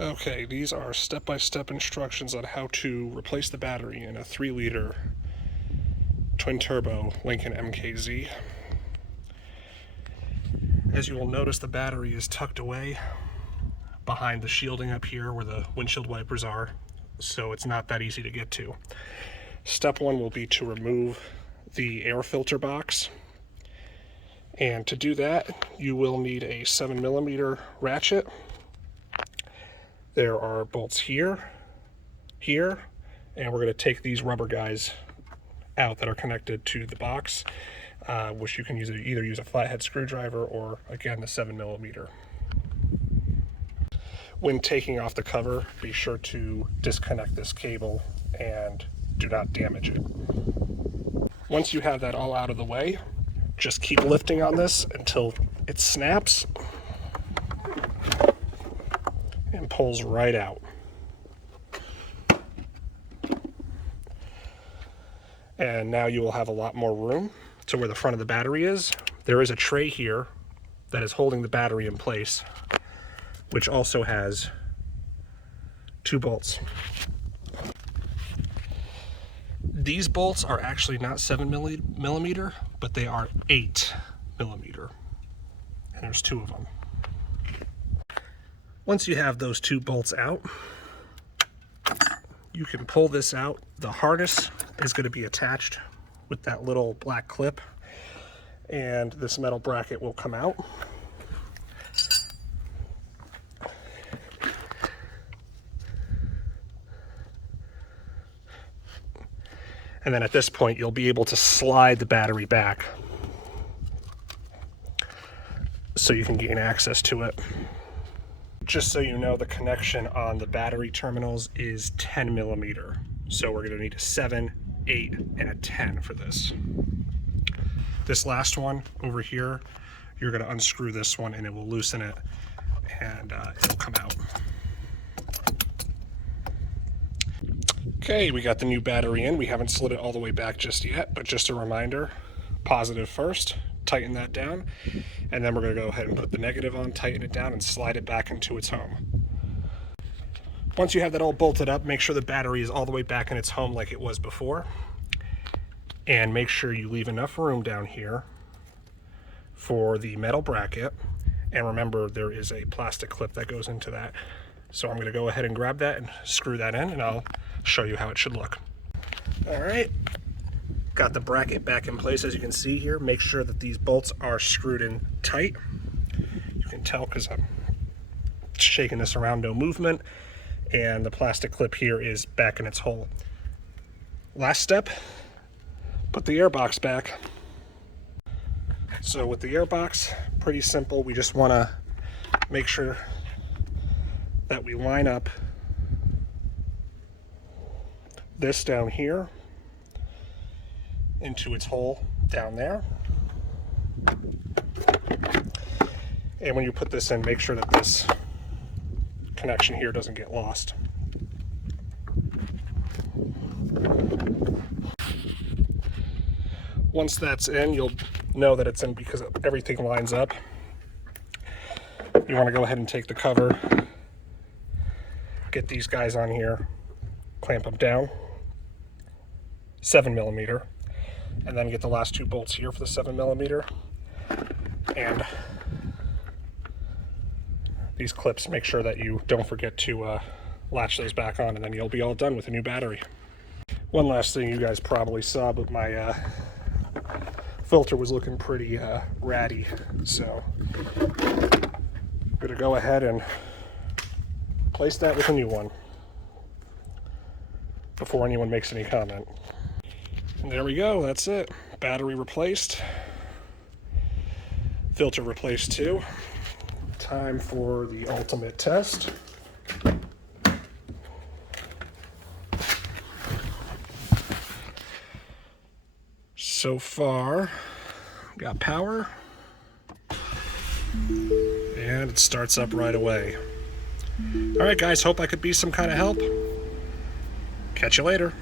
Okay, these are step-by-step instructions on how to replace the battery in a 3-liter twin-turbo Lincoln MKZ. As you will notice, the battery is tucked away behind the shielding up here where the windshield wipers are, so it's not that easy to get to. Step 1 will be to remove the air filter box, and to do that you will need a 7mm ratchet. There are bolts here, and we're going to take these rubber guys out that are connected to the box, which you can either use a flathead screwdriver or, again, the 7mm. When taking off the cover, be sure to disconnect this cable and do not damage it. Once you have that all out of the way, just keep lifting on this until it snaps and pulls right out. And now you will have a lot more room to where the front of the battery is. There is a tray here that is holding the battery in place, which also has 2 bolts. These bolts are actually not 7mm, but they are 8mm, and there's 2 of them. Once you have those 2 bolts out, you can pull this out. The harness is going to be attached with that little black clip, and this metal bracket will come out. And then at this point, you'll be able to slide the battery back so you can gain access to it. Just so you know, the connection on the battery terminals is 10mm. So we're going to need a 7, 8, and a 10 for this. This last one over here, you're going to unscrew this one and it will loosen it, and it'll come out. Okay, we got the new battery in. We haven't slid it all the way back just yet, but just a reminder, positive first. Tighten that down, and then we're going to go ahead and put the negative on, tighten it down, and slide it back into its home. Once you have that all bolted up, make sure the battery is all the way back in its home like it was before, and make sure you leave enough room down here for the metal bracket, and remember there is a plastic clip that goes into that. So I'm going to go ahead and grab that and screw that in, and I'll show you how it should look. All right. Got the bracket back in place, as you can see here. Make sure that these bolts are screwed in tight. You can tell because I'm shaking this around, no movement. And the plastic clip here is back in its hole. Last step, put the air box back. So with the air box, pretty simple. We just want to make sure that we line up this down here into its hole down there. And when you put this in, make sure that this connection here doesn't get lost. Once that's in, you'll know that it's in because everything lines up. You want to go ahead and take the cover, get these guys on here, clamp them down, 7mm. And then get the last 2 bolts here for the 7mm, and these clips, make sure that you don't forget to latch those back on, and then you'll be all done with a new battery. One last thing you guys probably saw, but my filter was looking pretty ratty, so I'm going to go ahead and place that with a new one before anyone makes any comment. And there we go, that's it. Battery replaced. Filter replaced too. Time for the ultimate test. So far, got power. And it starts up right away. All right, guys, hope I could be some kind of help. Catch you later.